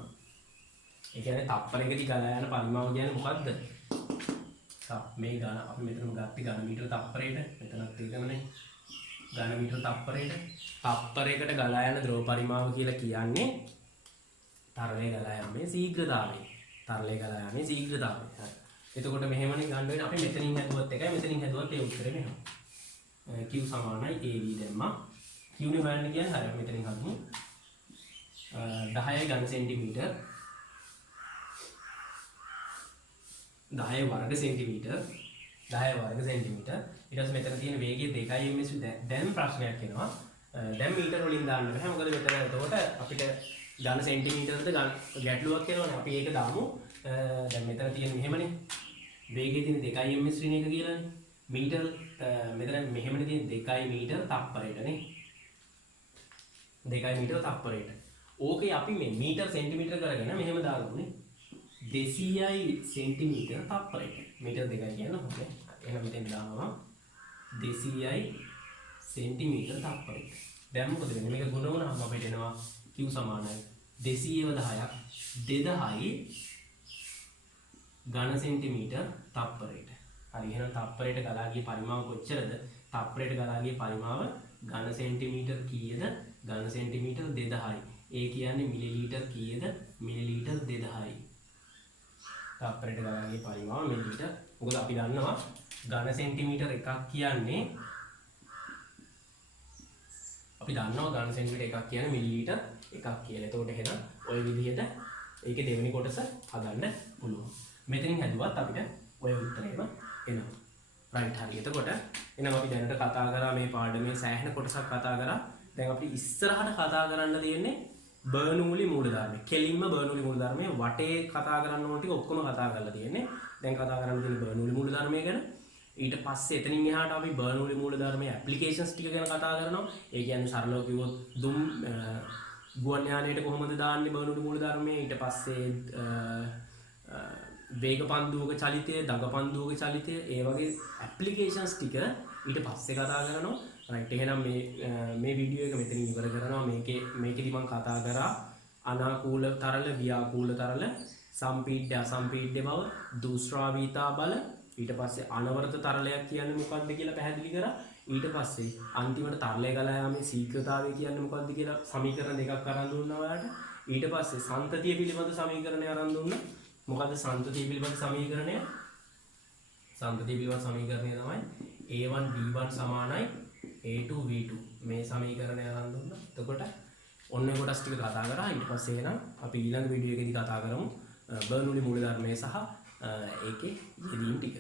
ඒ කියන්නේ තප්පරයකදී ගලා යන පරිමාව කියන්නේ මොකද්ද? මේ ගාන අපි මෙතනම ගත්තී ඝන මීටර තප්පරයට. මෙතනත් ඒකමනේ. ඝන මීටර තප්පරයට. තප්පරයකට ගලා යන ද්‍රව පරිමාව කියලා කියන්නේ තරලයේ ගලා යාමේ ශීඝ්‍රතාවය. තරලයේ ගලා යාමේ ශීඝ්‍රතාවය. හරි. එතකොට මෙහෙමනේ ගන්න වෙන්නේ අපි මෙතනින් හැදුවත් එකයි මෙතනින් හැදුවත් ඒ උත්තරේ මෙහෙම. q සමානයි AV දැම්මා. q නේ හොයන්න කියන්නේ හරියට මෙතනින් හදමු. 10 ඝන සෙන්ටිමීටර් 10 වර්ග සෙන්ටිමීටර් ඊට පස්සේ මෙතන තියෙන වේගය 2 ms. දැන් ප්‍රශ්නයක් එනවා. දැන් මීටර වලින් දාන්න බෑ. මොකද මෙතන එතකොට අපිට ඝන සෙන්ටිමීටරද ගැටලුවක් එනවනේ. අපි ඒක දාමු. දැන් මෙතන තියෙන මෙහෙමනේ. වේගය තියෙන 2 ms ඍණ එක කියලානේ. මීටර මෙතන මෙහෙමනේ තියෙන 2 මීටර තප්පරයටනේ. 2 මීටර තප්පරයට. ඕකේ අපි මේ මීටර සෙන්ටිමීටර කරගෙන මෙහෙම දාගමුනේ. 200යි සෙන්ටිමීටර තප්පරයට. මීටර 2යි කියන හොඳයි. එහෙනම් මෙතෙන් දානවා 200යි සෙන්ටිමීටර තප්පරයට. දැන් මොකද වෙන්නේ? මේක ගුණ වුණාම අපිට එනවා q සමානයි 210ක් 2000යි ඝන සෙන්ටිමීටර තප්පරයට. හරි එහෙනම් තප්පරයට ගලා ගිය පරිමාව කොච්චරද? තප්පරයට ගලා ගිය පරිමාව ඝන සෙන්ටිමීටර කීයද? ඝන සෙන්ටිමීටර 2000යි. ඒ කියන්නේ මිලිලීටර් කීයද? මිලිලීටර් 2000යි. තප්පරයට ගලා ගිය පරිමාව මිලිලීටර්. මොකද අපි දන්නවා ඝන සෙන්ටිමීටර එකක් කියන්නේ මිලිලීටර් එකක් කියලා. එතකොට එහෙනම් ওই විදිහට ඒකේ දෙවෙනි කොටස හදන්න පුළුවන්. මෙතනින් හැදුවත් අපිට ඔය උත්තරේම එනවා. රයිට් හරි. එතකොට එහෙනම් අපි දැනට කතා කරා මේ පාඩමේ සෑහෙන කොටසක් කතා කරා. දැන් අපි ඉස්සරහට කතා කරන්න තියෙන්නේ බර්නූලි මූලධර්මය. කෙලින්ම බර්නූලි මූලධර්මයේ වටේ කතා කරන්න ඕන ටික ඔක්කොම කතා කරලා තියෙන්නේ. දැන් කතා කරන්න තියෙන්නේ බර්නූලි මූලධර්මය ගැන. ඊට පස්සේ එතනින් එහාට අපි බර්නූලි මූලධර්මයේ ඇප්ලිකේෂන්ස් ටික ගැන කතා කරනවා. ඒ කියන්නේ සරලව කිව්වොත් ගුවන් යානයට කොහොමද දාන්නේ බර්නූලි මූලධර්මයේ. ඊට පස්සේ වේග පන්දුවක චලිතය, දග පන්දුවක චලිතය, ඒ වගේ ඇප්ලිකේෂන්ස් ටික ඊට පස්සේ කතා කරනවා. රයිට් එහෙනම් මේ වීඩියෝ එක මෙතනින් ඉවර කරනවා. මේකෙදි මම කතා කරා අනාකූල තරල, ව්‍යාකූල තරල, සම්පීඩ්‍ය අසම්පීඩ්‍ය බව, දුෂ්‍රාවීතා බල, ඊට පස්සේ අනවරත තරලයක් කියන්නේ මොකක්ද කියලා පැහැදිලි කරා. ඊට පස්සේ අන්තිමට තරලය ගලා යාමේ ශීඝ්‍රතාවය කියන්නේ මොකක්ද කියලා සමීකරණ දෙකක් අරන් දුන්නා ඔයාලට. ඊට පස්සේ සන්තතිය පිළිබඳ සමීකරණය අරන් දුන්නා. මොකද්ද සන්තතිය පිළිබඳ සමීකරණය? සන්තතිය පිළිබඳ සමීකරණය තමයි a1 b1 සමානයි a2 v2. මේ සමීකරණය අරන් දුන්නා. එතකොට ඔන්න ඔය කොටස් ටික කතා කරා. ඊට පස්සේ එහෙනම් අපි ඊළඟ වීඩියෝ එකේදී කතා කරමු බර්නූලි මූලධර්මය සහ ඒකේ යෙදීම් ටික.